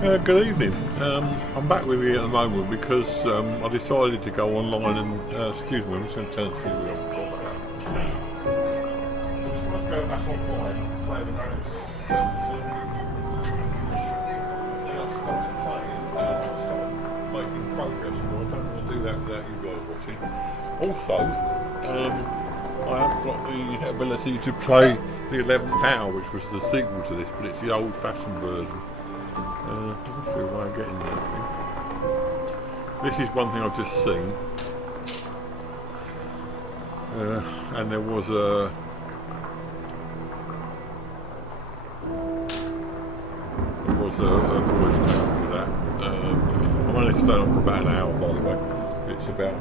Good evening. I'm back with you at the moment because I decided to go online and excuse me, I'm just going to turn the TV off. Let's go back online, play the manager. I started playing and I started making progress, and I don't want to do that without you guys watching. Also, I have got the ability to play the 11th Hour, which was the sequel to this, but it's the old-fashioned version. There must be a way of getting that thing. This is one thing I've just seen. And there was a voice note with that. I'm only staying on for about an hour, by the way. It's about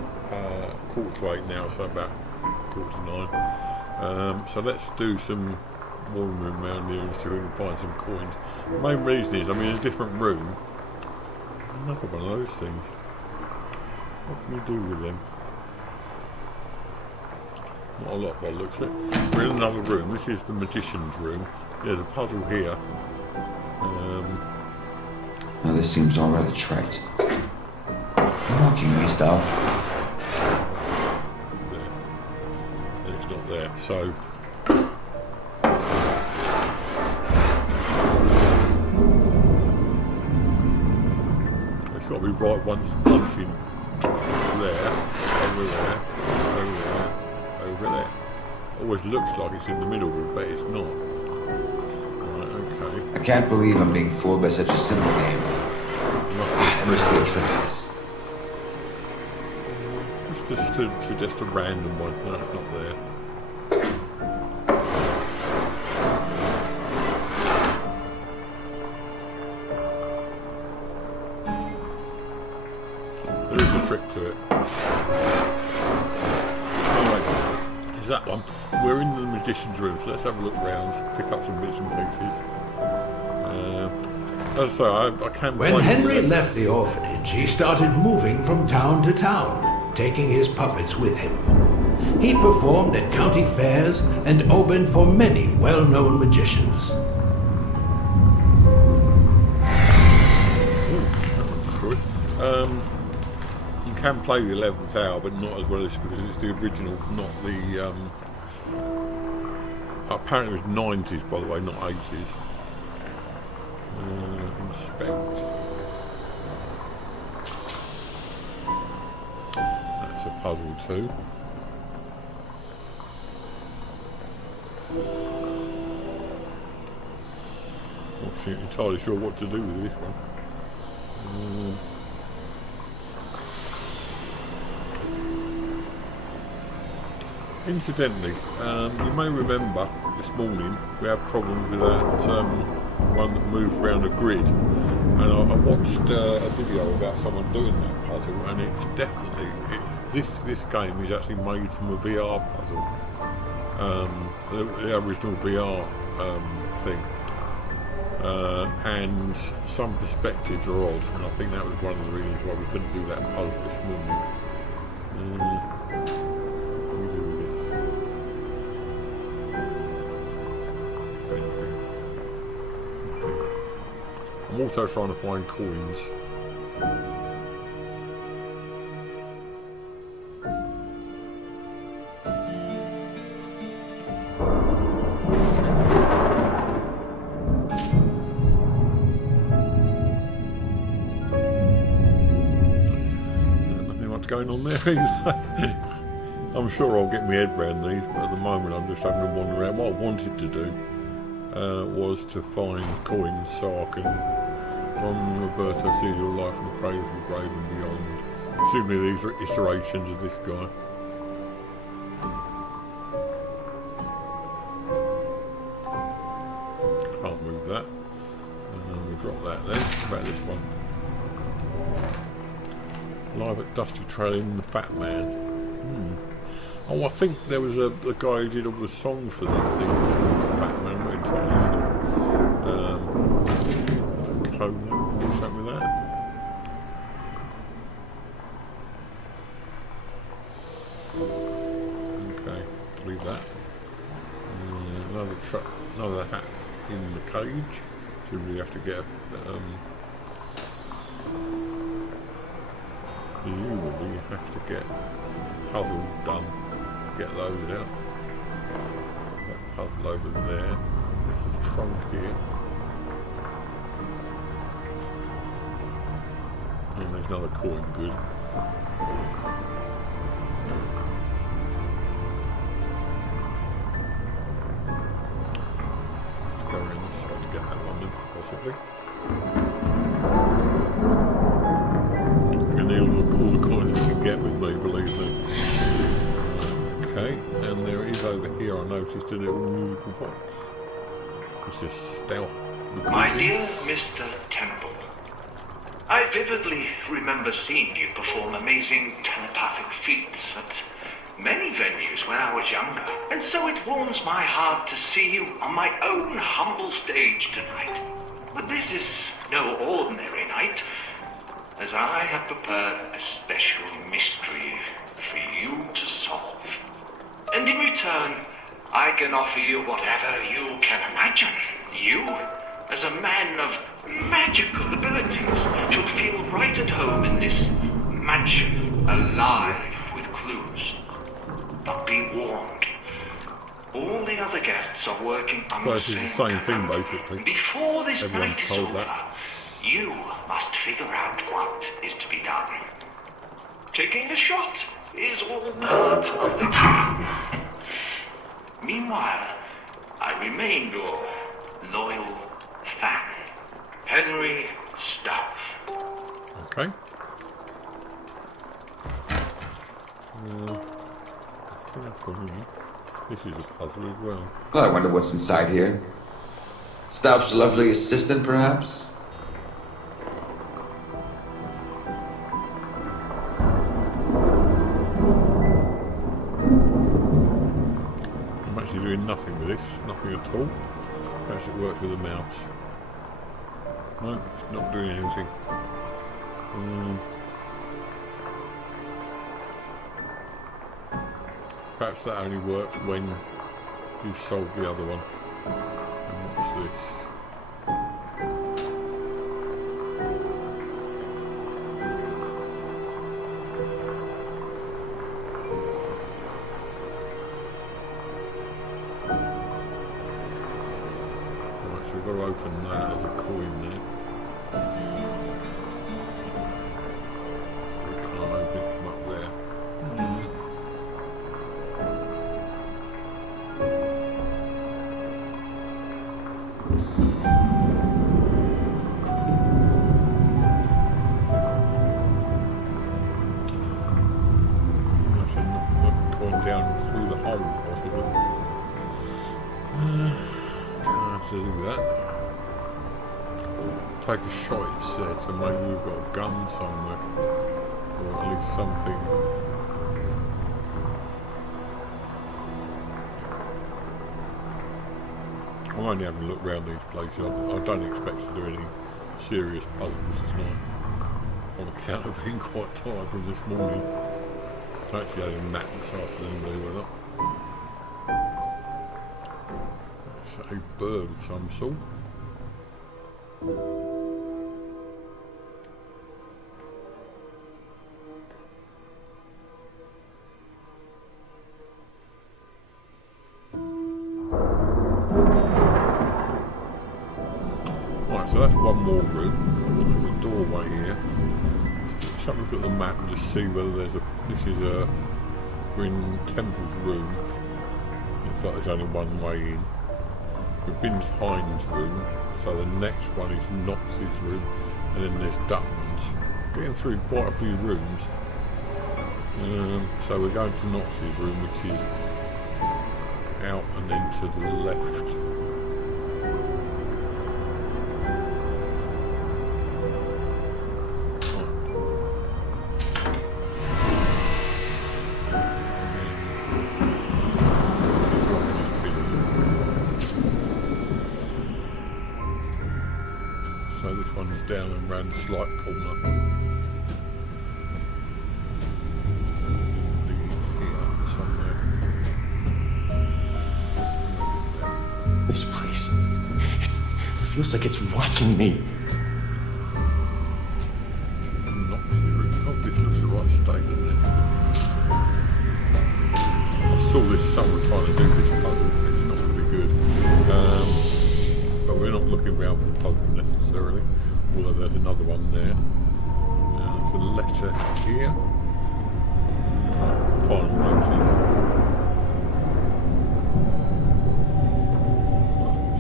7:45 now, so about 8:45. So let's do some wandering around here and see if we can find some coins. The main reason is I'm in a different room. Another one of those things. What can we do with them? Not a lot by the looks of it. We're in another room. This is the magician's room. There's a puzzle here. Now this seems all rather trite. Mocking me stuff. There. And it's not there. So it's got to be right once in there, over there, over there, over there. Always looks like it's in the middle, but it's not. Right, okay. I can't believe I'm being fooled by such a simple game. There must be a trick to this. It's just a random one. No, it's not there. There is a trick to it. Anyway, is that one. We're in the magician's room, so let's have a look round, pick up some bits and pieces. As I say, I can When Henry left the orphanage, he started moving from town to town, taking his puppets with him. He performed at county fairs and opened for many well-known magicians. Good. You can play the 11th Hour, but not as well as because it's the original, not the. Apparently, it was 90s, by the way, not 80s. Inspect. That's a puzzle too. Not entirely sure what to do with this one. Incidentally, you may remember this morning we had problems with that one that moved around a grid, and I watched a video about someone doing that puzzle, and it's definitely this game is actually made from a VR puzzle, the original VR thing, and some perspectives are odd, and I think that was one of the reasons why we couldn't do that puzzle this morning. I'm also trying to find coins. Nothing much going on there either. I'm sure I'll get my head around these, but at the moment I'm just having a wander around. What I wanted to do was to find coins so I can. From Roberto, see your life and the praise of the grave and beyond. Presumably these are iterations of this guy. Can't move that. We'll drop that then. What about this one? Live at Dusty Trail in the Fat Man. Oh, I think there was a guy who did all the songs for these things called the Fat Man. I'm not entirely sure. What's up with that? Okay, leave that. Another hat in the cage. So we have to get Presumably you have to get puzzle done to get those out. That puzzle over there. This is trunk here. And there's another coin, good. Let's go around this side to get that one then, possibly. And all the coins we can get with me, believe me. Okay, and there is over here, I noticed a little musical box. It's just stealth. My dear Mr. Temple, I vividly remember seeing you perform amazing telepathic feats at many venues when I was younger, and so it warms my heart to see you on my own humble stage tonight. But this is no ordinary night, as I have prepared a special mystery for you to solve. And in return, I can offer you whatever you can imagine. You, as a man of magical abilities, should feel right at home in this mansion, alive with clues. But be warned, all the other guests are working on Well, the it's the same same thing, conundrum. basically. Before this Everyone's night is told over, that. you must figure out what is to be done. Taking a shot is all part of the game. Meanwhile, I remain your loyal fan, Henry Stuff. Okay. This is a puzzle as well. Well, I wonder what's inside here. Stuff's lovely assistant, perhaps? I'm actually doing nothing with this, nothing at all. Perhaps it works with a mouse. No, it's not doing anything. Perhaps that only works when you solve the other one. And what's this? Right, so we've got to open that as a coin there. We can't open it from up there. Down through the hole, possibly. Can't have to do that. Take a shot, it said, so maybe we've got a gun somewhere, or at least something. I'm only having a look around these places. I don't expect to do any serious puzzles tonight, on account of being quite tired from this morning. I actually had a nap this afternoon, believe it or not. That's a bird of some sort. Right, so that's one more room. There's a doorway here. Let's have a look at the map and just see whether there's a... This is we're in Temple's room. Looks like there's only one way in. We've been to Hind's room, so the next one is Knox's room, and then there's Dutton's. Getting through quite a few rooms. So we're going to Knox's room, which is out and then to the left. So this one's down and round a slight corner. Here somewhere. This place, it feels like it's watching me. we're not looking round for puzzles necessarily, although there's another one there. There's a letter here. Final notice.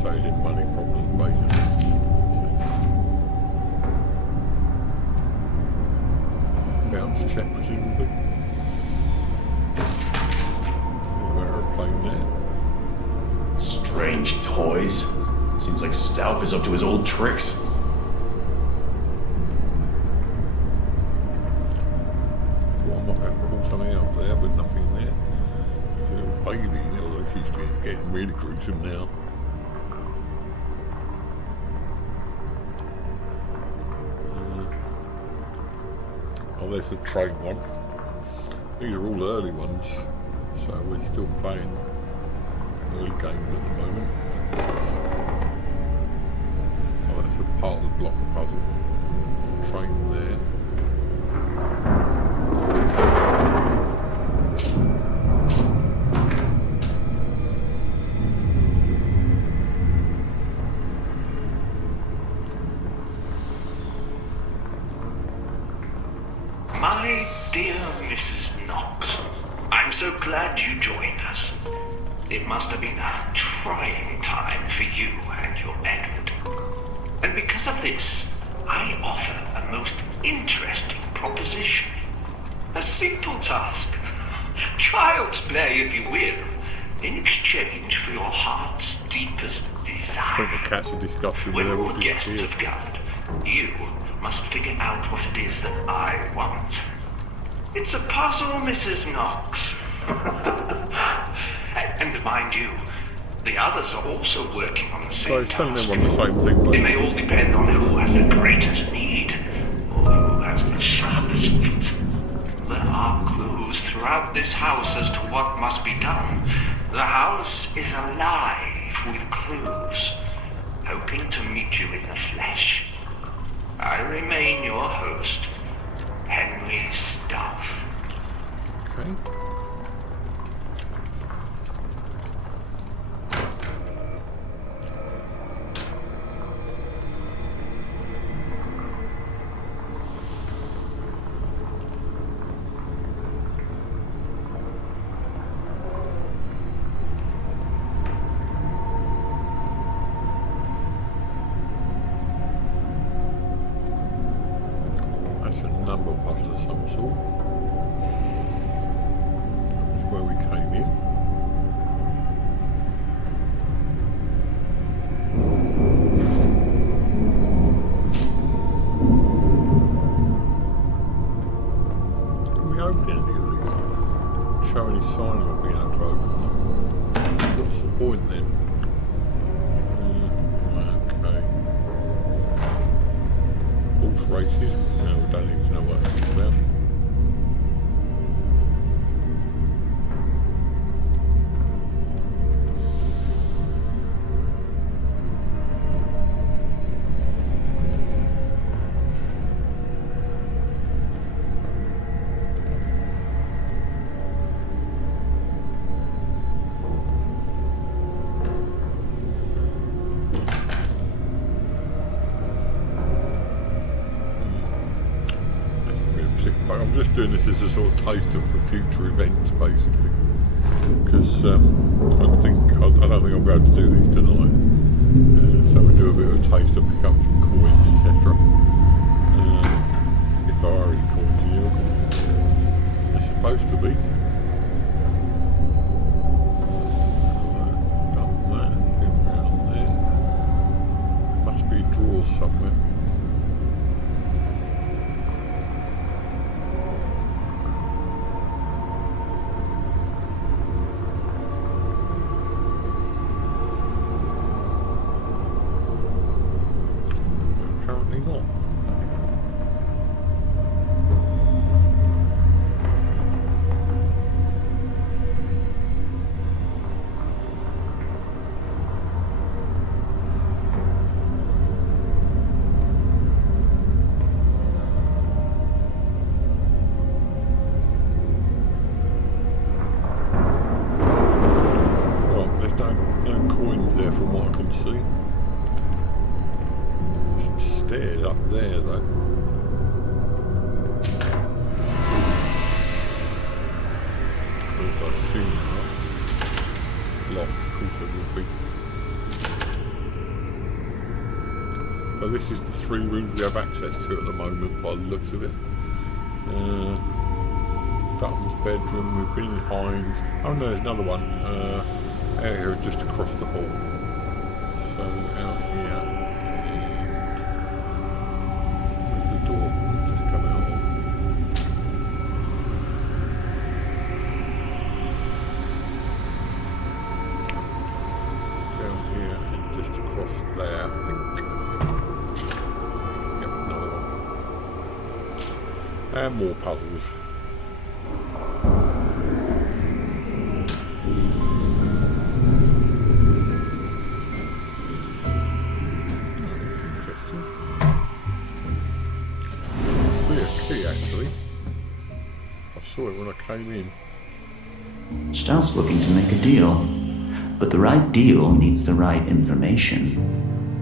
So he's in money problems basically. Bounce check presumably. Aeroplane there. Strange toys. Seems like Stauf is up to his old tricks. Well, I might have to pull something out there, but nothing there. There's a little baby, although she's getting really gruesome now. Oh, there's the train one. These are all early ones, so we're still playing early games at the moment. Oh, that's a part of the block puzzle. Train there. My dear Mrs. Knox, I'm so glad you joined us. It must have been a trying time for you and your Edward. And because of this, I offer a most interesting proposition. A simple task. Child's play, if you will, in exchange for your heart's deepest I think desire. the cats are disgusting When with all everything guests here. have gathered, you must figure out what it is that I want. It's a puzzle, Mrs. Knox. And mind you, the others are also working on the So same it's telling task. everyone the same thing, It but may all depend on who has the greatest need, or who has the sharpest wit. There are clues throughout this house as to what must be done. The house is alive with clues, hoping to meet you in the flesh. I remain your host, Henry Stauf. okay. That's a number puzzle of some sort. That's where we came in. Can we open any of these? Doesn't show any sign of it being able to open them. What's the point then? Okay. Horse races? No, we don't need to know what that's about. But I'm just doing this as a sort of taster for future events, basically, because I don't think I'll be able to do these tonight. So we do a bit of a taster, pick up some coins, etc. If there are any coins here, they're supposed to be. Done that, been round there. Must be drawers somewhere. Apparently not. stairs up there though. At least I assume not. Locked, of course it would be. So this is the 3 rooms we have access to at the moment by the looks of it. Dutton's bedroom, we've been in Hines. Oh no, there's another one. Out here just across the hall. So out here. Where's the door? Just come out of. Down here and just across there, I think. Yep, another one. And more puzzles. That's interesting. I see a key actually. I saw it when I came in. Stauf's looking to make a deal, but the right deal needs the right information.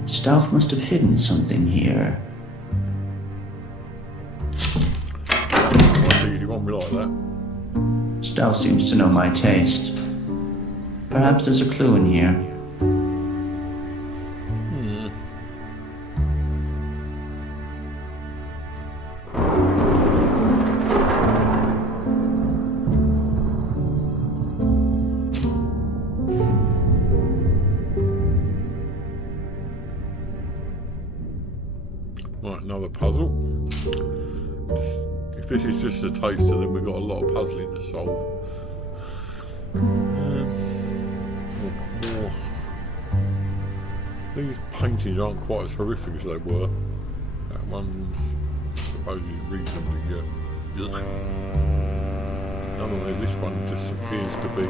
Stauf must have hidden something here. I see you want me like that. Stauf seems to know my taste. Perhaps there's a clue in here. Right, another puzzle. If this is just a taster, then we've got a lot of puzzling to solve. More. These paintings aren't quite as horrific as they were. That one's, I suppose, is reasonably good. Another one, this one just appears to be.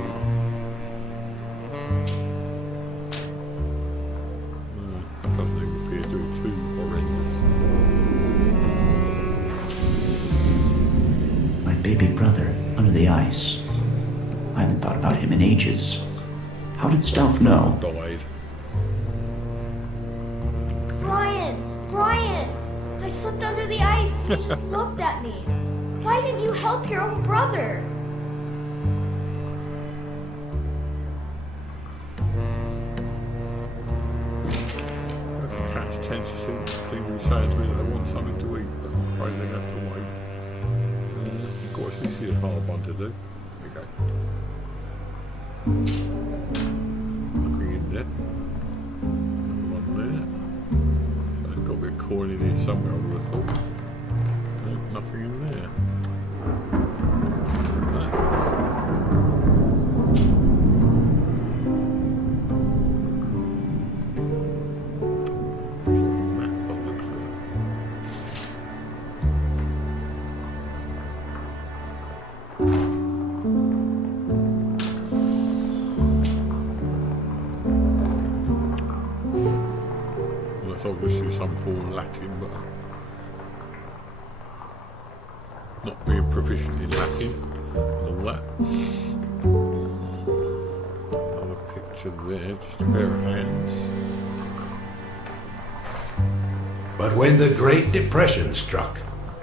Doesn't even appear to be too horrendous. My baby brother, under the ice. I haven't thought about him in ages. How did Stauf know? Died. Brian! I slipped under the ice and you just looked at me. Why didn't you help your own brother? The cats tend to seem to be saying to me that they want something to eat, but I'm afraid they have to wait. Of course, this is a hard one to do. There we go. Nothing in there. Another one there. There's got to be a coin in here somewhere, I would have thought. No, nothing in there. No. Map by the looks of it. Well, that's obviously some form of Latin, but not being proficient in Latin and all that. Another picture there, just a pair of hands. But when the Great Depression struck,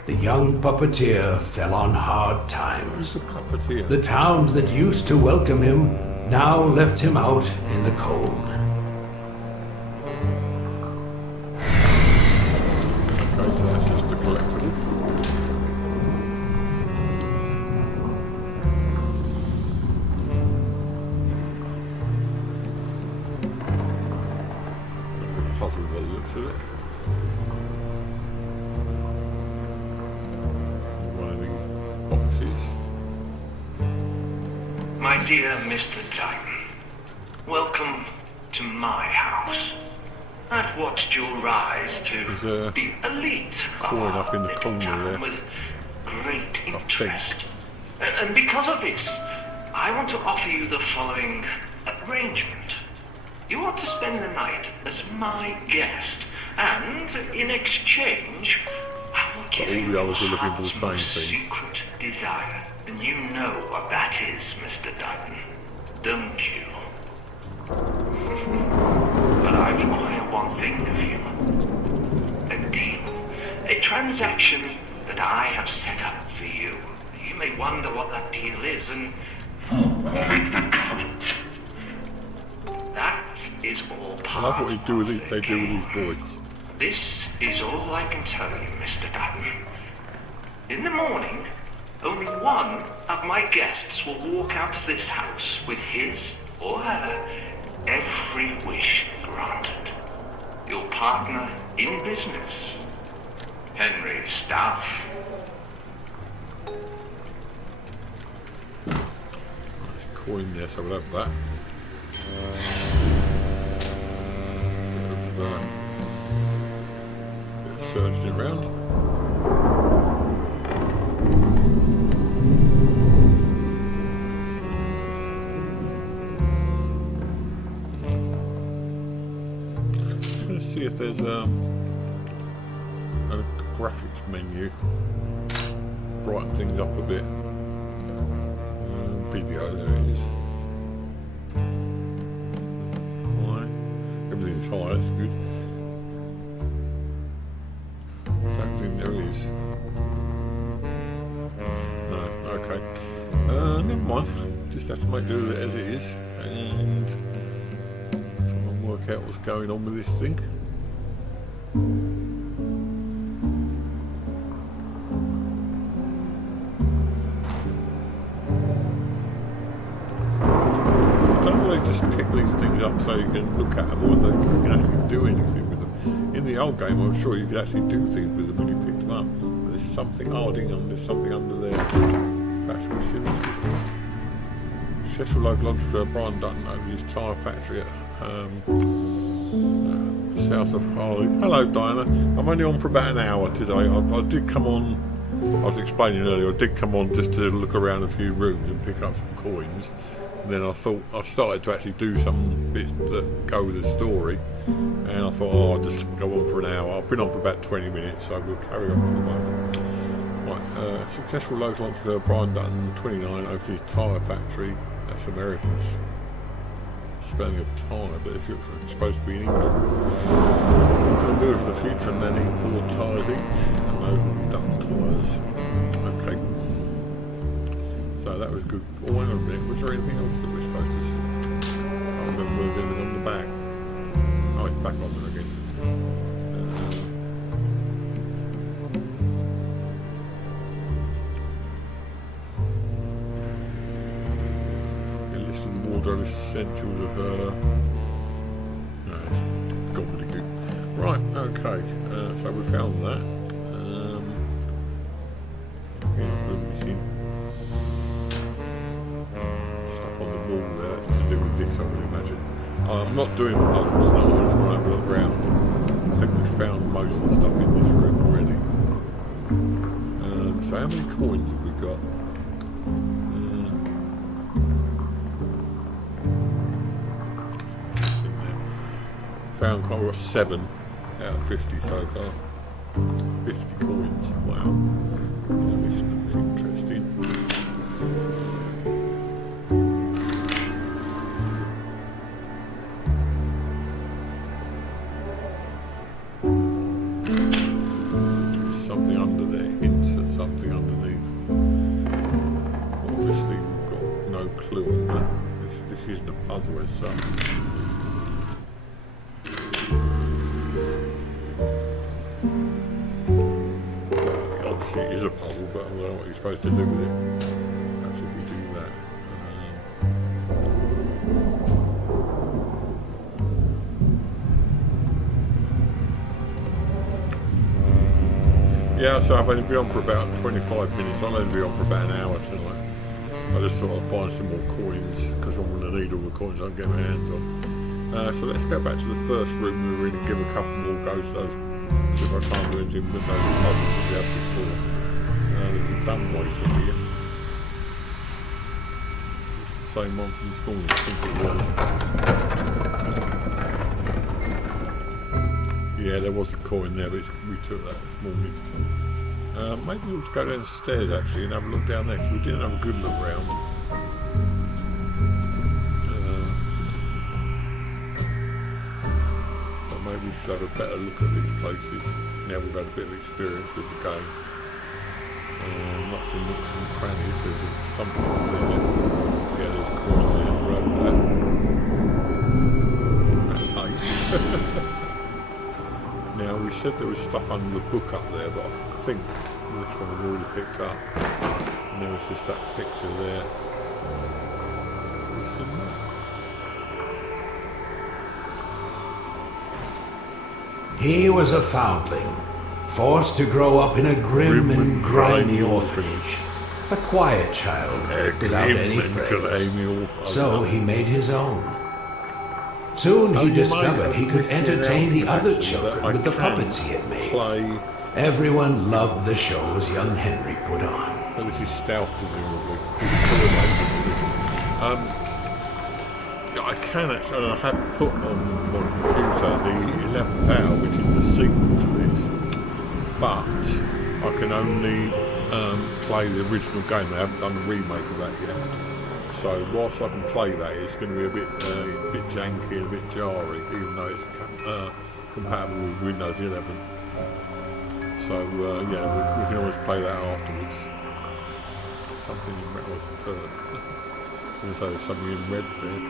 the young puppeteer fell on hard times. Who's the puppeteer? The towns that used to welcome him now left him out in the cold. Okay, so that's just a collectible. Puzzle by the looks of it. One of these boxes. My dear Mr. Dutton, welcome to my house. I've watched you rise There's to a the elite of coin our up in the little corner town there. with great think. interest. And because of this, I want to offer you the following arrangement. You are to spend the night as my guest, and in exchange, I will give all you the your others are looking for the heart's same most thing. secret desire. And you know what that is, Mr. Dutton, don't you? But I require one thing of you. A deal. transaction that I have set up for you. You may wonder what that deal is, and make the comment. That is all I part love what they do with of these, they do with these boys. This is all I can tell you, Mr. Dutton. In the morning, only one of my guests will walk out of this house with his or her every wish granted. Your partner in business, Henry Stouff. Nice coin there, so we'll have that. Bit of searching around. Just going to see if there's a graphics menu. Brighten things up a bit. Video, there it is. Everything's high, that's good. Don't think there is. No, okay. Never mind. Just have to make do with it as it is and try and work out what's going on with this thing. Pick these things up so you can look at them, or whether you can actually do anything with them. In the old game, I'm sure you could actually do things with them when you picked them up. But there's something hiding and there's something under there. Perhaps we've seen this before. Successful local entrepreneur Brian Dutton opened his tyre factory at south of Harley. Hello, Diana. I'm only on for about an hour today. I did come on. I was explaining earlier. I did come on just to look around a few rooms and pick up some coins. Then I thought I started to actually do some bits that go with the story, and I thought, I'll just go on for an hour. I've been on for about 20 minutes, so we'll carry on for the moment. Right, successful local entrepreneur Brian Dutton, 29, opened his tyre factory. That's Americans spelling of tyre, but it's supposed to be in England. So move to the future, and then need 4 tyres each, and those will be Dutton tyres. Okay. So that was good. Oh, hang on a minute. Was there anything else that we're supposed to see? I can't remember whether there was anything on the back. Oh, it's back on there again. A list of the wardrobe essentials of no, it's gobbledygook. Right, okay. So we found that. Yeah, the missing. To do with this, I would imagine. I'm not doing puzzles now, I just want to have a look around. I think we've found most of the stuff in this room already. So how many coins have we got? Found quite, we've got 7 out of 50 so far. 50 coins, wow. Yeah, this looks interesting. Puzzle as such. Obviously it is a puzzle, but I don't know what you're supposed to do with it. Perhaps if we do that. Yeah, so I've only been on for about 25 minutes. I'll only be on for about an hour tonight. I just thought I'd find some more coins because I'm going to need all the coins I can get my hands on. So let's go back to the first room we were in and give a couple more goes to those. See if I can't do anything with those puzzles that we had before. There's a dumb voice in here. It's the same one from this morning, I think it was. Yeah, there was a coin there, but we took that this morning. Maybe we'll just go downstairs actually and have a look down there, because we didn't have a good look round. So maybe we to have a better look at these places. Now we've had a bit of experience with the game. Lots of nooks and crannies. There's something there. Yeah, there's a corner there, there's a road there. That's eight. Now we said there was stuff under the book up there, but I think this one was already picked up. And there was just that picture there. What's in there? He was a foundling, forced to grow up in a grim and grimy orphanage. A quiet child without any friends. So he made his own. Soon he discovered he could entertain the other children with the puppets he had made. Everyone loved the shows young Henry put on. So this is Stealth, presumably. I can actually, I have put on my computer the 11th Hour, which is the sequel to this, but I can only play the original game. They haven't done a remake of that yet. So whilst I can play that, it's going to be a bit janky and a bit jarry, even though it's compatible with Windows 11. So yeah, we can always play that afterwards. Something in red wasn't heard. So there's something in red there.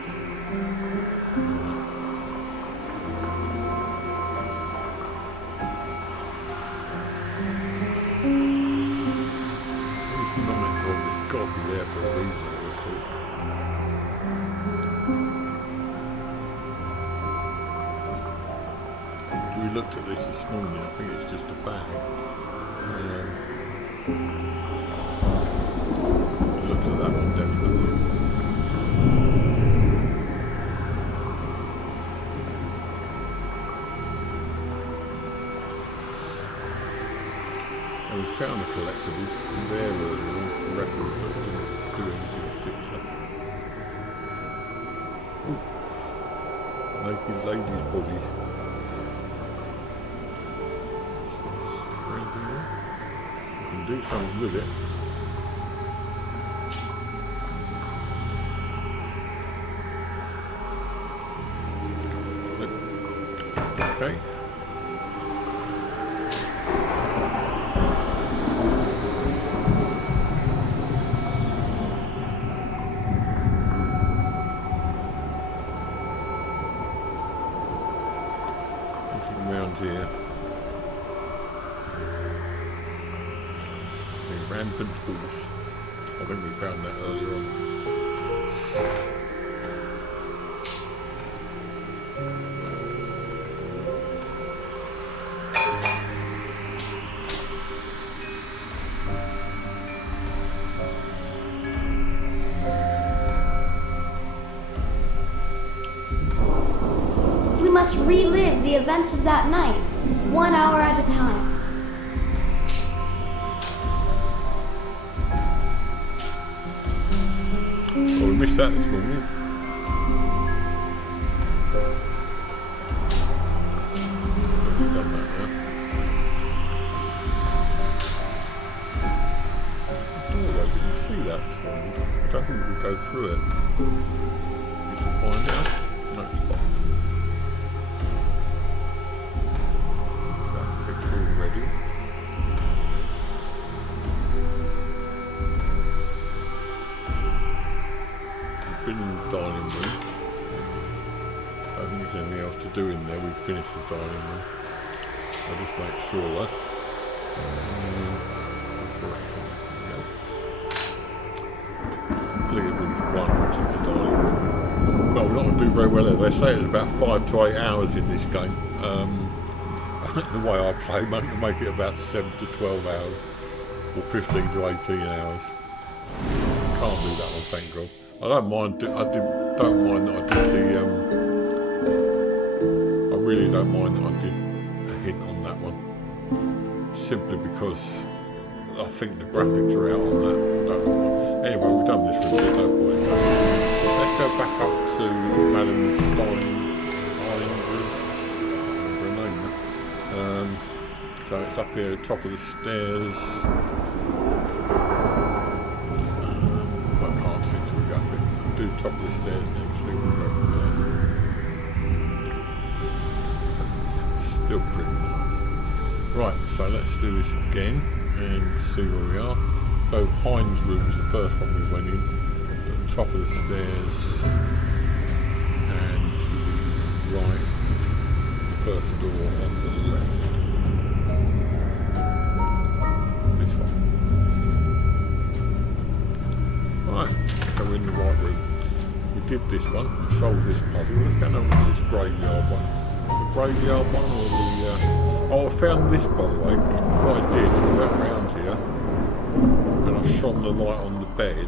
These monitors has got to be there for a reason, I thought. We looked at this morning, I think it's just a bag. We looked at that one definitely. We found a collectible there earlier on, a record that didn't do anything particular. Ooh. Naked lady's body. Is there anything there? We can do something with it. Okay. Around here. The rampant horse. I think we found that earlier on. We must relive the events of that night, 1 hour at a time. Oh, we missed that this morning. We've done that now. Doorway, did you see that this morning? I don't think we could go through it. Need to find out. No, it's locked. Ready. We've been in the dining room. I don't think there's anything else to do in there. We've finished the dining room. I'll just make sure that. Completed room 1, which is the dining room. Well, we're not going to do very well there. They say it's about 5 to 8 hours in this game. The way I play, make it about 7 to 12 hours, or 15 to 18 hours. Can't do that one, thank God. I don't mind. Don't mind that I did the. I really don't mind that I did a hint on that one, simply because I think the graphics are out on that. I don't know. Anyway, we've done this room. There's no point. Let's go back up to Madam Stein's room. So it's up here, top of the stairs. I can't see until we go up it. I'll do top of the stairs next week. We'll go from there. still pretty nice. Right, so let's do this again and see where we are. So Heinz room was the first one we went in, at the top of the stairs, and to the right, first door on the left. This one. Right, so we're in the right room. We did this one, we solved this puzzle. Let's go over to this graveyard one. The graveyard one or the... Oh, I found this, by the way. What I did, I went round here and I shone the light on the bed,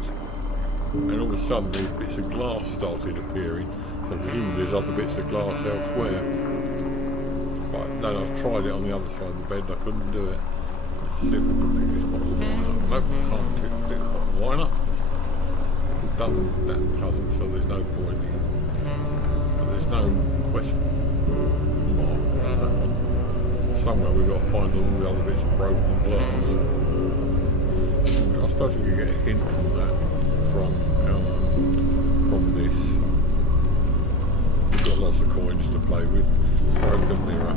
and all of a sudden these bits of glass started appearing. So presumably there's other bits of glass elsewhere. But then I tried it on the other side of the bed and I couldn't do it. Let's see if we can pick this bottle of wine up. Nope, can't pick the bottle of wine up. We've done that puzzle, so there's no point. But there's no question mark on that one. Somewhere we've got to find all the other bits of broken glass. I suppose we can get a hint on that from this. We've got lots of coins to play with. Broken mirror.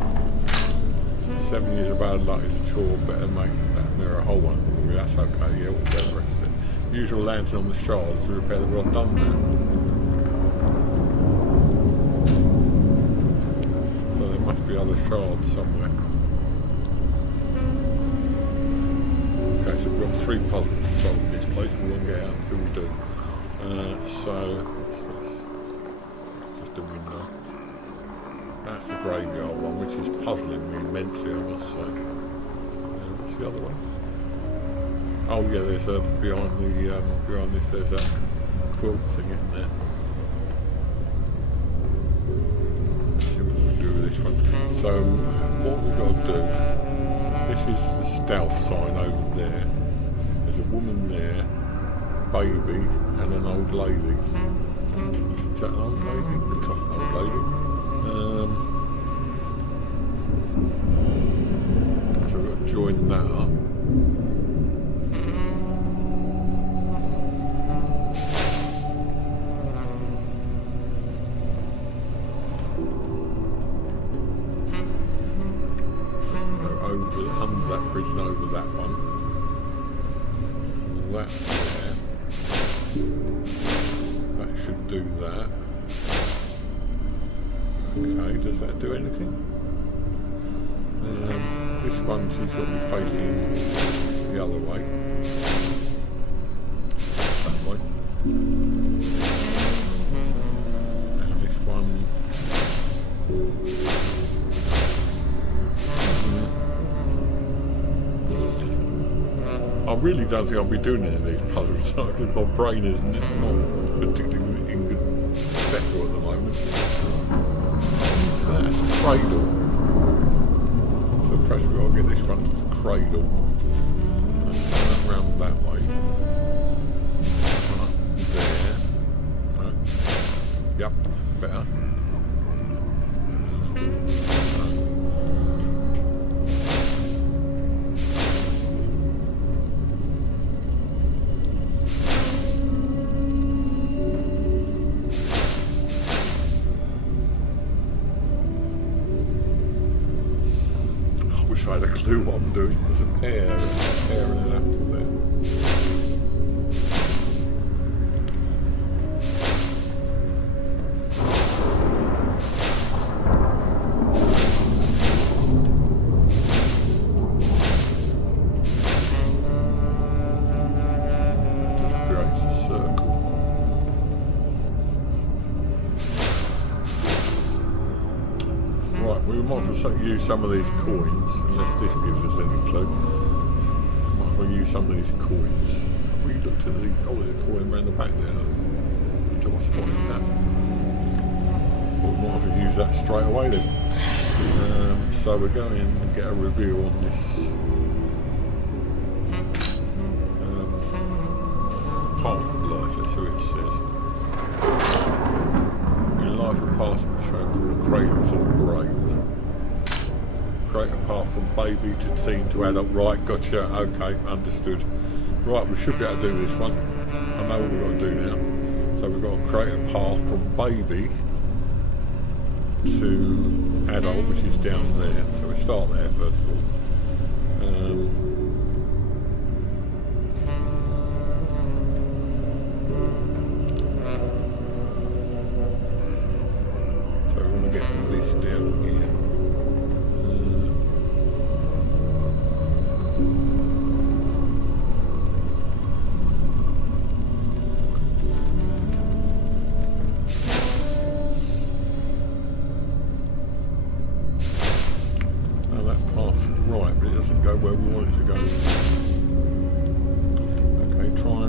7 years of bad luck is a chore. Better make that mirror a whole one. Well, that's okay. Yeah, we'll get the rest of it. Use your lantern on the shards to repair the rod. Done now. So there must be other shards somewhere. Okay, so we've got 3 puzzles to solve in this place. We won't get out until we do. So, what's this? It's just a window. That's the graveyard one, which is puzzling me immensely, I must say. What's the other one? Oh yeah, there's behind this there's a quilt thing, isn't there? Let's see what we do with this one. So what we've got to do, this is the stealth sign over there. There's a woman there, baby, and an old lady. Is that an old lady? Looks like an old lady. So we've got to join that up. Under that bridge and over that one. And that's there. That should do that. Okay, does that do anything? This one she's got to be facing the other way. That way. And this one. I really don't think I'll be doing any of these puzzles tonight because my brain is not particularly in good settle at the moment. That's the cradle. So perhaps we've got to get this one to the cradle. And turn that round that way. Right, there. Right. Yep, that's better. I had a clue what I'm doing. There's a pear and an apple there. It just creates a circle. Right, we might as well use some of these coins, unless this gives us any clue. Might as well use some of these coins. We looked at the... Oh, there's a coin around the back there. Which I spotted that. Well, we might as well use that straight away then. So we're going and get a review on this path of life. Let's see what it says. In life a path from cradle to the grave. Create a path from baby to teen to adult. Right, gotcha. Okay, understood. Right, we should be able to do this one. I know what we've got to do now. So we've got to create a path from baby to adult, which is down there. So we start there first of all. So we want to get this down here. Go where we want it to go. Okay, try.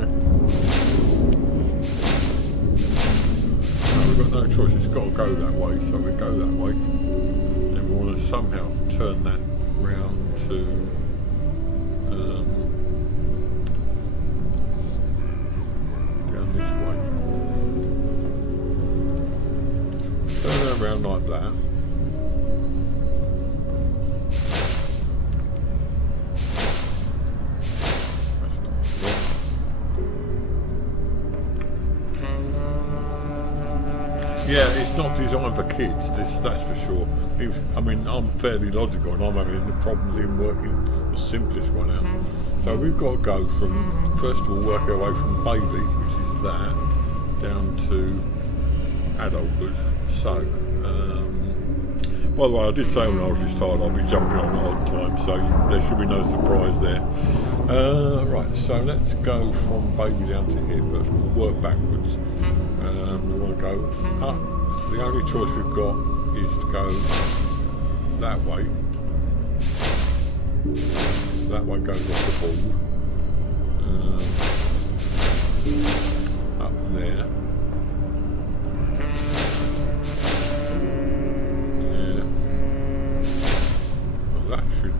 No, we've got no choice, it's got to go that way, so we go that way. Then we want to somehow turn that round to down this way. Turn it around like that. Yeah, it's not designed for kids, that's for sure. I mean, I'm fairly logical and I'm having the problems in working the simplest one out. So we've got to go from, first of all, work our way from baby, which is that, down to adulthood. So, by the way, I did say when I was retired I'll be jumping on at odd times, so there should be no surprise there. Right, so let's go from baby down to here first. We'll work backwards. We want to go up. The only choice we've got is to go that way. That way goes off the ball. Up there. Yeah. Well, that should.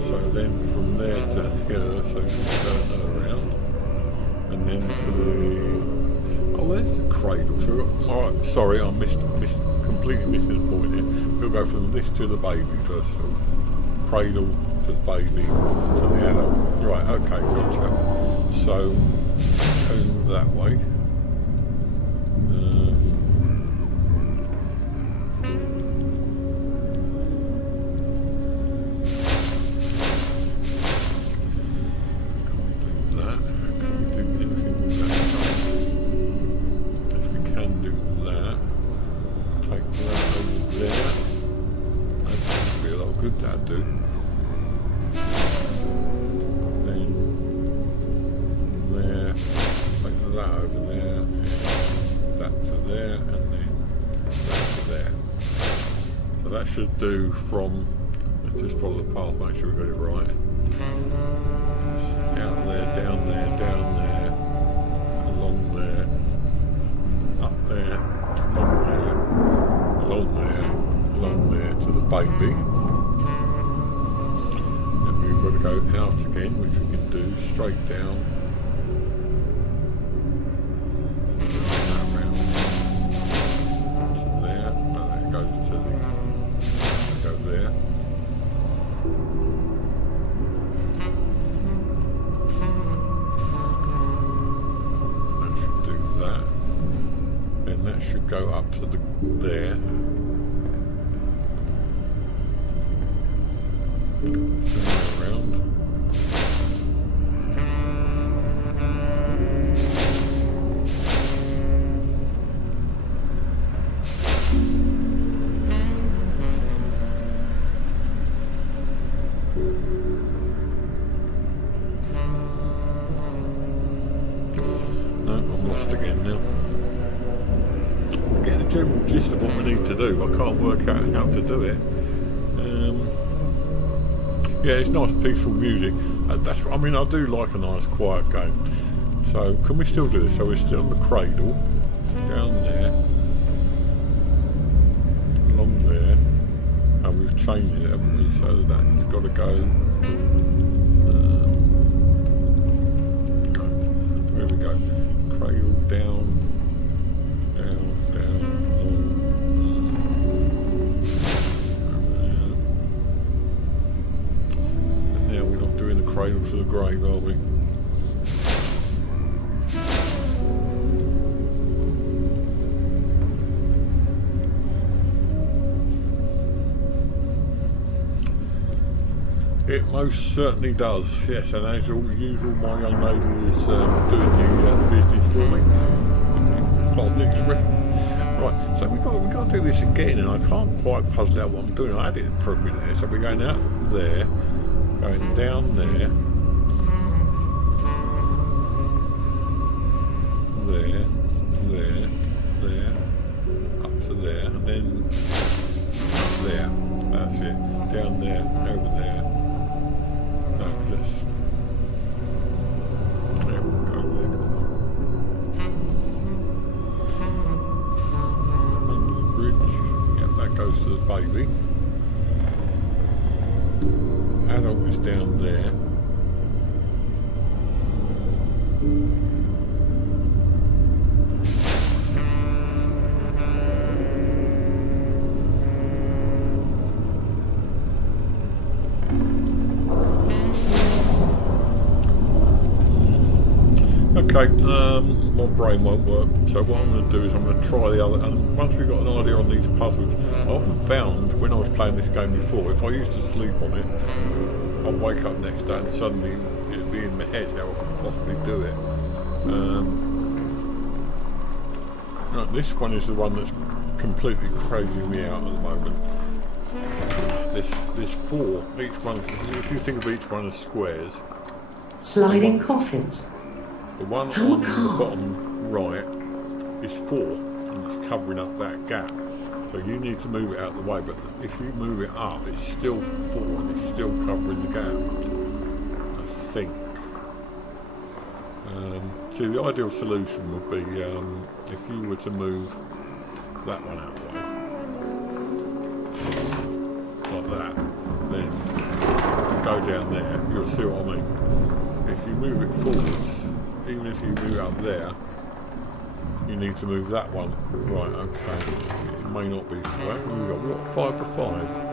So then from there to here, so you can turn her around, and then to the, oh, there's the cradle. So we've got, all right, sorry, I completely missing the point here. We'll go from this to the baby first of all, cradle to the baby to the adult. Right, okay, gotcha. So go that way. Should do from, let's just follow the path, make sure we got it right. It's out there, down there, down there, along there, up there, along there, along there, along there to the baby. And we've got to go out again, which we can do straight down. There. That should do that. Then that should go up to the there. Turn around. Again now. I get the general gist of what we need to do. I can't work out how to do it. Yeah, it's nice peaceful music. That's. I mean, I do like a nice quiet game. So can we still do this? So we're still on the cradle, down there, along there, and we've changed it, haven't we? So that's got to go. Where we go? Cradle down, down, down, and to the grave, are we? It most certainly does, yes, and as usual my young lady is doing the business for me. Pardon the expression. Right, so we've got to do this again, and I can't quite puzzle out what I'm doing. I had it for a minute there, so we're going out there, going down there, up to there, and then there. That's it. Down there, over there. No, that's there. Over there. Under the bridge. Yep, that goes to the baby. Adult is down there. Okay, my brain won't work, so what I'm going to do is I'm going to try the other, and once we've got an idea on these puzzles, I often found when I was playing this game before, if I used to sleep on it, I'd wake up next day and suddenly it'd be in my head how I could possibly do it. Right, this one is the one that's completely crazing me out at the moment. There's four, each one, if you think of each one as squares. Sliding coffins. The one How on the macabre. bottom right is 4, and it's covering up that gap. So you need to move it out of the way, but if you move it up, it's still 4 and it's still covering the gap, I think. So the ideal solution would be if you were to move that one out of the way, like that, then go down there, you'll see what I mean. If you move it forwards, even if you move out there, you need to move that one. Right, okay. It may not be 5. We've got 5 to 5.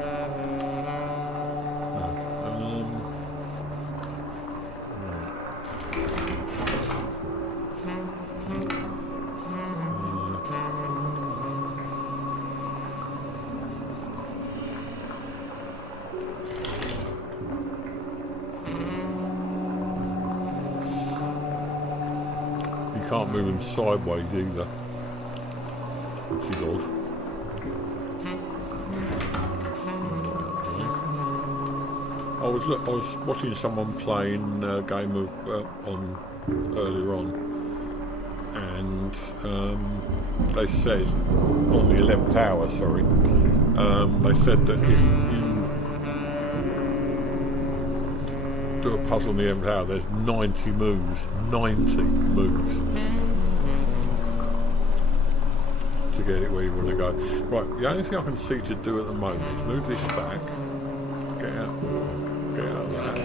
Can't move them sideways either, which is odd. I was watching someone playing a game of on earlier on, and they said on the 11th hour, sorry, they said that if you do a puzzle on the 11th hour, there's 90 moves to get it where you want to go. Right, the only thing I can see to do at the moment is move this back, get out of that,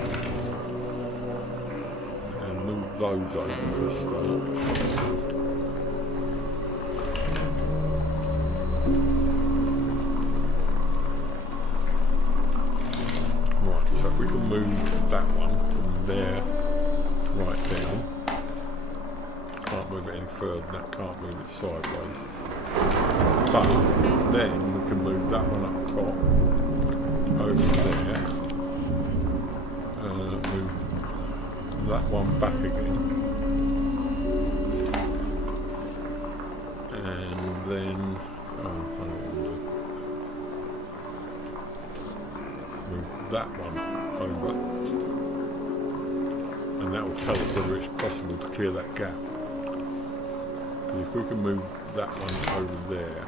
and move those over for a start. Right, so if we can move that one from there right down, can't move it any further than that, can't move it sideways. But then we can move that one up top, over there, move that one back again, and then move that one over, and that will tell us whether it's possible to clear that gap. Because if we can move that one over there,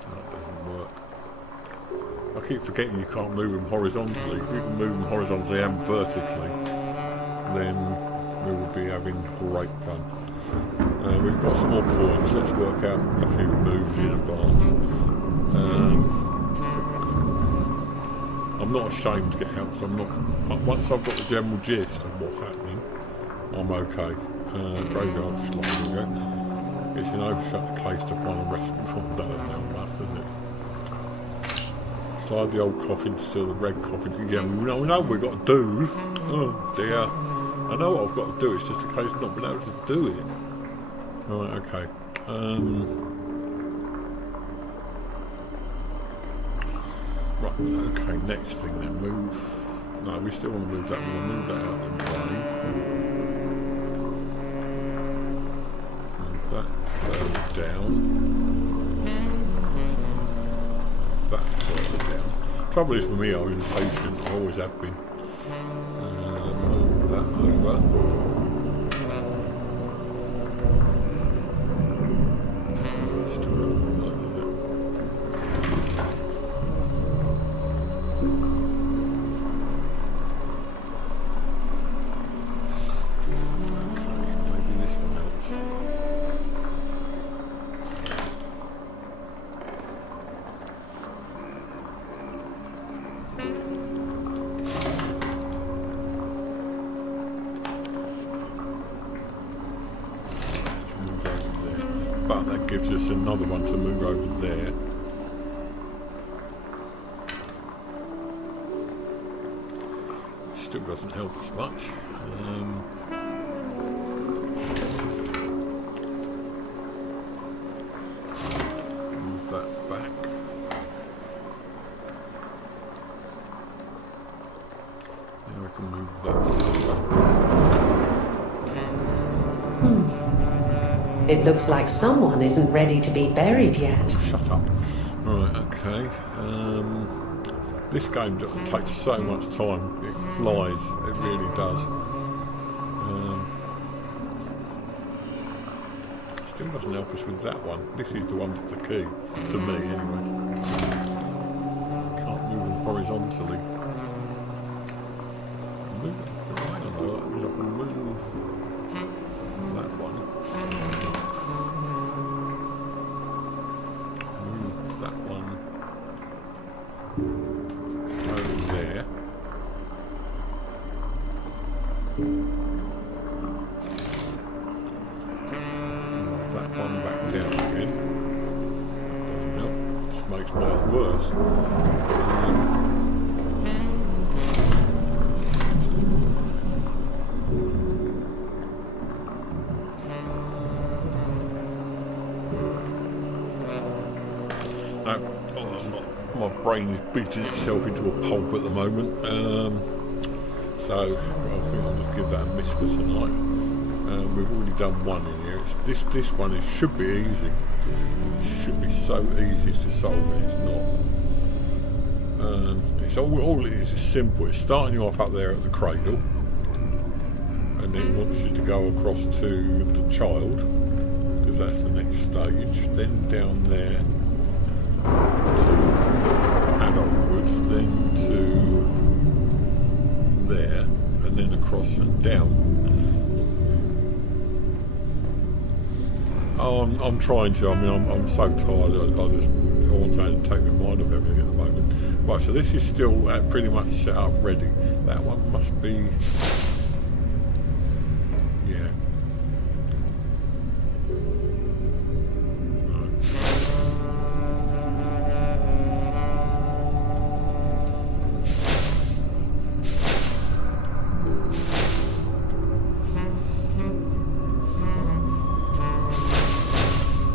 that doesn't work. I keep forgetting you can't move them horizontally. If you can move them horizontally and vertically, then we will be having great fun. We've got some more coins. Let's work out a few moves in advance. I'm not ashamed to get help, so I'm not. Once I've got the general gist of what's happening, I'm okay. Graveyard slot, there we go. It's an overshot place to find a rescue from. That doesn't help much, does it? Slide the old coffins to the red coffin. Yeah, we know we've got to do. Oh dear. I know what I've got to do, it's just a case of not being able to do it. Right, okay. Right, okay, next thing then, move. No, we still want to move that, we'll move that out of the way. Move that further down. That further down. Trouble is for me, I'm impatient, I always have been. Move that over. But that gives us another one to move over there. Still doesn't help us much. Move that back. Now we can move that over. It looks like someone isn't ready to be buried yet. Shut up. Right, okay. This game takes so much time. It flies. It really does. Still doesn't help us with that one. This is the one that's the key. To me, anyway. Can't move them horizontally. I don't know. I can move that one. That one over there. That one back down again. Doesn't help. Just makes matters worse. My brain is beating itself into a pulp at the moment, so I think I'll just give that a miss for tonight. We've already done one in here. This one should be easy. It should be so easy to solve, and it's not. It's all it is simple. It's starting you off up there at the cradle, and then it wants you to go across to the child, because that's the next stage. Then down there to adulthood, then to there, and then across and down. Oh, I'm trying to. I mean, I'm so tired. I want to take my mind off everything at the moment. Right, so this is still pretty much set up, ready. That one must be. Yeah.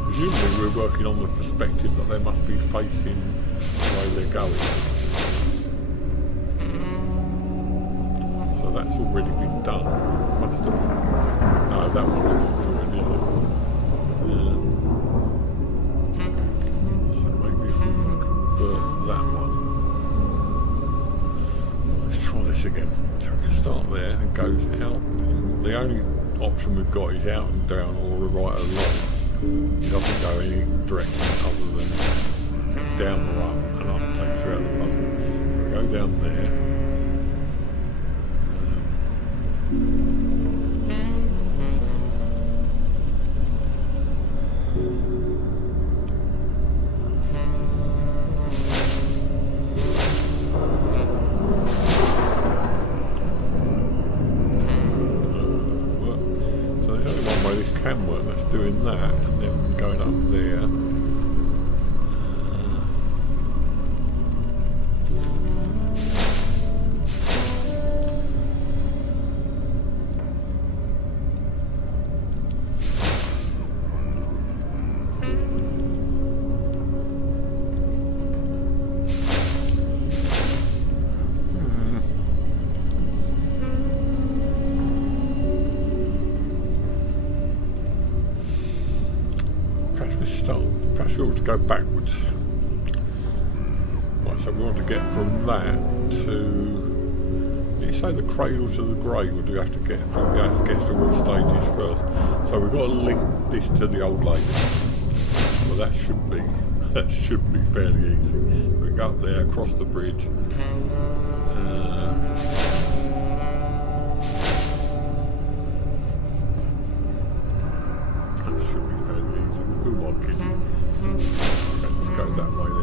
Presumably we're working on the perspective that they must be facing the way they're going. So that's already been done. Must have been. No, that one's not joined, is it? So maybe if we can convert that one. Let's try this again. So we can start there and goes out. The only option we've got is out and down or a right or left. It doesn't go any direction other than down or up, and up takes you out of the puzzle. So we go down there. So there's only one way this can work, that's doing that, and then going up there. Let's start. Perhaps we ought to go backwards. Right, so we want to get from that to. Did you say the cradle to the grave, or do we have to get through? We have to get through all stages first. So we've got to link this to the old lady. Well, that should be fairly easy. We go up there, across the bridge. That should be fairly easy. Who am I kidding? Okay, let's go that way then.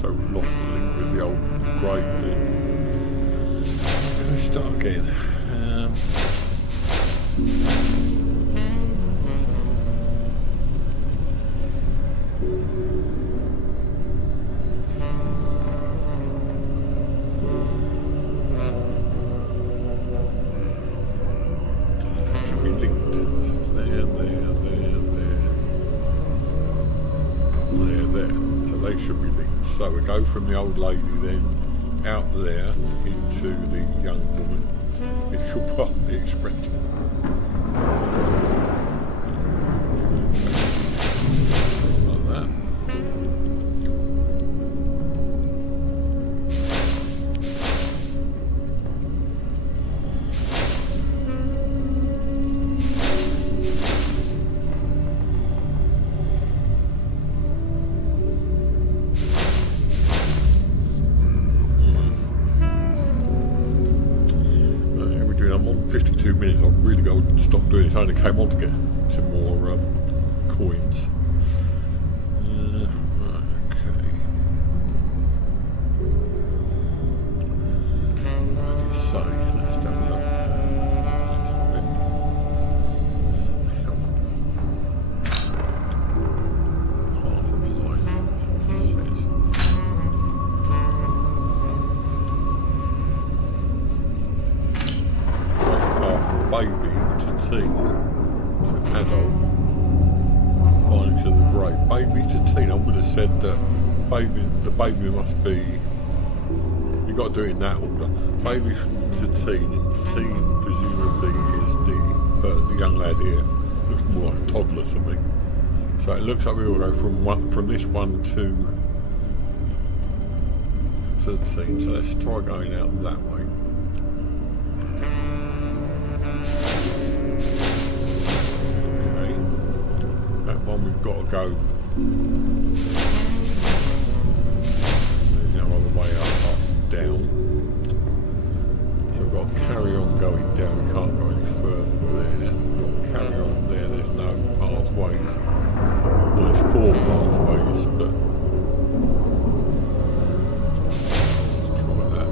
So we've lost the link with the old grave thing. Let's start again. Should be linked. There. So they should be linked. So we go from the old lady then out there into the young woman. It should probably express. Like that. I'm on 52 minutes. I've really got to stop doing this. I only came on to get some more coins. Okay. What did it say? Let's have a look. That's not it. Half of life. That's what it says. Baby to teen to adult, finally to the grave. Baby to teen, I would have said that the baby must be, you've got to do it in that order. Baby to teen, teen presumably is the young lad here. Looks more like a toddler to me. So it looks like we will go from this one to the teen. So let's try going out that way. We've got to go. There's no other way up, down. So we've got to carry on going down. We can't go any further there. We've got to carry on there. There's no pathways. Well, there's 4 pathways, but let's try that.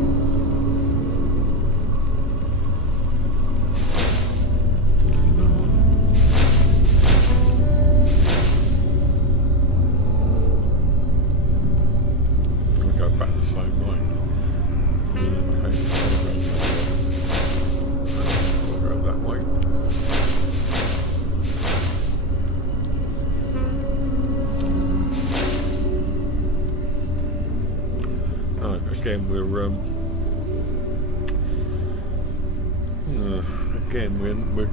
Back the same way. Okay, I'll go that way. Again, we're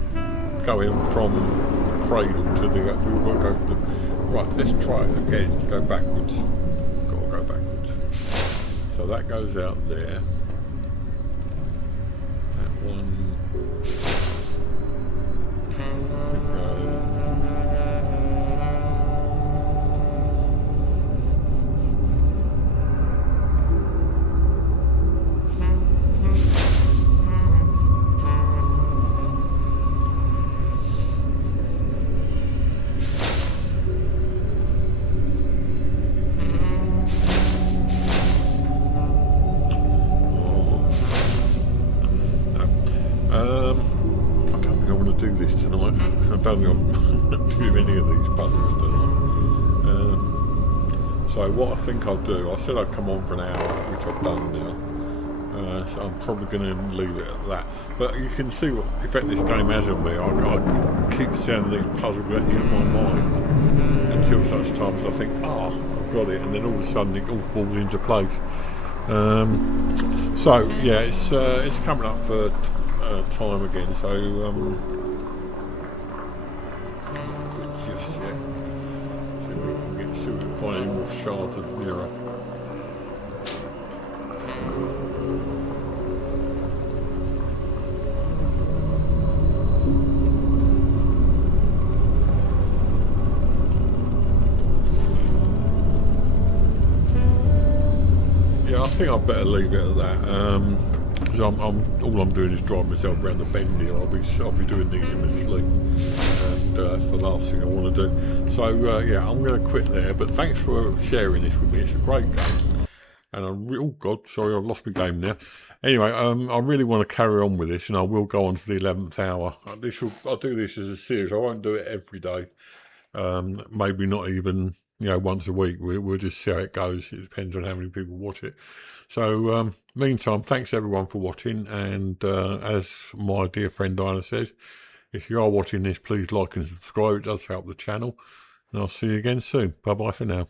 going from the cradle to the. We won't go for the. Right, let's try it again. Go backwards. Got to go backwards. So that goes out there. That one. I don't think I want to do this tonight. I don't think I'm doing any of these puzzles tonight. So what I think I'll do, I said I'd come on for an hour, which I've done now. So I'm probably going to leave it at that. But you can see what effect this game has on me. I keep sending these puzzles in my mind until such times I think, oh, I've got it, and then all of a sudden it all falls into place. So yeah, it's coming up for time again. So just yeah, see if we can find any more shards of mirror. Yeah, I think I'd better leave it at that. Because all I'm doing is driving myself around the bend here. I'll be doing these in my sleep, and that's the last thing I want to do. So yeah, I'm going to quit there. But thanks for sharing this with me. It's a great game, and oh god, sorry, I've lost my game now. Anyway, I really want to carry on with this, and I will go on to the 11th hour. I'll do this as a series. I won't do it every day. Maybe not even once a week. We'll just see how it goes. It depends on how many people watch it. So meantime, thanks everyone for watching, and as my dear friend Diana says, if you are watching this, please like and subscribe. It does help the channel, and I'll see you again soon. Bye bye for now.